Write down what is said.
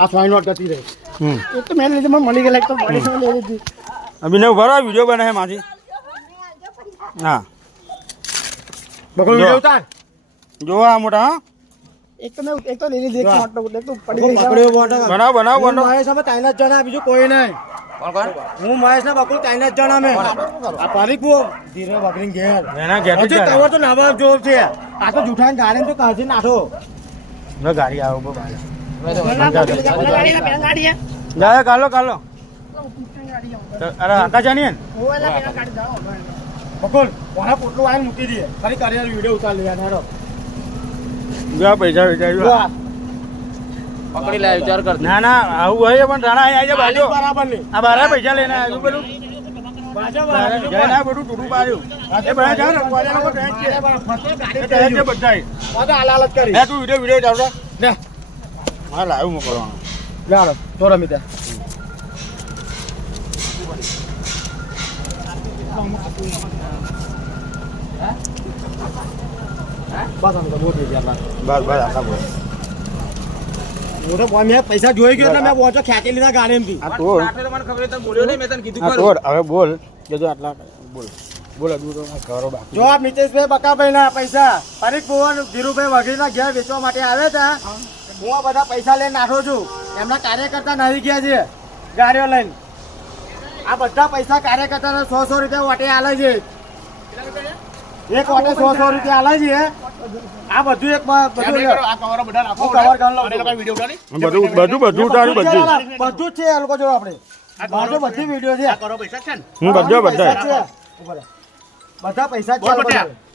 આ સ્વાઈ નોટ કરતી રહી એક તો મેં લીધે મને મળી ગયેલા એક તો બડી લઈ લીધી અભિનવ ભરો વિડીયો બનાવે માથી હા બકરો વિડીયો ઉતાર જોવા મોટા હા એક તો લઈ લીધી એક નોટ એક તો પડી ગઈ બનાવ બનાવ બનાવ મહેશ અમે ત્રણ જ જણા બીજું કોઈ નહીં હું મહેશ ને બકરો ત્રણ જ જણા મેં આ પારીક હું ધીરે બકરી ઘેર એના ઘેર હજી તવો તો નવા જોબ છે આ તો જૂઠાને ગાડી તો કાઢી નાખો ગાડી આવો જાય કાલો કાલો અરે આકા જાની બકુલ કોના પોટલું આવીને મૂકી દઈએ ફરી કરી વિડીયો ઉતાર લે યાર જો પૈસા વિચાર પકડી લે વિચાર કર ના ના આવું હોય પણ રાણા અહીં આવી બાજુ બરાબર નહીં આ બારા પૈસા લઈને આવ્યું બધું જય ના બધું ટૂટું પાડ્યું એ બધા જાવ ને કોલેજ લોકો ટેન્શન છે બધા હાલાલત કરી તું વિડીયો જાવ લે હા લાવ્યું મોકલવાનું લે હાલો તો રમી ત્યાં બસ અમે તો મોટી ગયા બસ બસ આટલા બોલ મોટો મેં પૈસા જોઈ ગયો એટલે મેં પહોંચો ખેંચી લીધા ગાડી એમથી આ તોડ મને ખબર તને બોલ્યો નહીં મેં તને કીધું આ તોડ હવે બોલ જો આટલા બોલ બોલ હજુ તો ઘરો બાકી જો આ મિતેશભાઈ બકાભાઈ ના પૈસા પરીખ ભુવન ધીરુભાઈ વગેરેના ઘેર વેચવા માટે આવે છે હું આ બધા પૈસા લઈને નાખો છું એમના કાર્યકર્તા નહીં ગયા છે ગાડીઓ લઈને આ બધા પૈસા કાર્યકર્તાને 100 રૂપિયા વાટે આલે છે એક વાટે 100 રૂપિયા આલે છે આ બધું એક બધું બધું ઉતાર્યું બધું બધું જ છે આ લોકો જો આપણે બાજુ બધી વિડીયો છે હું બધા બધા પૈસા જ છે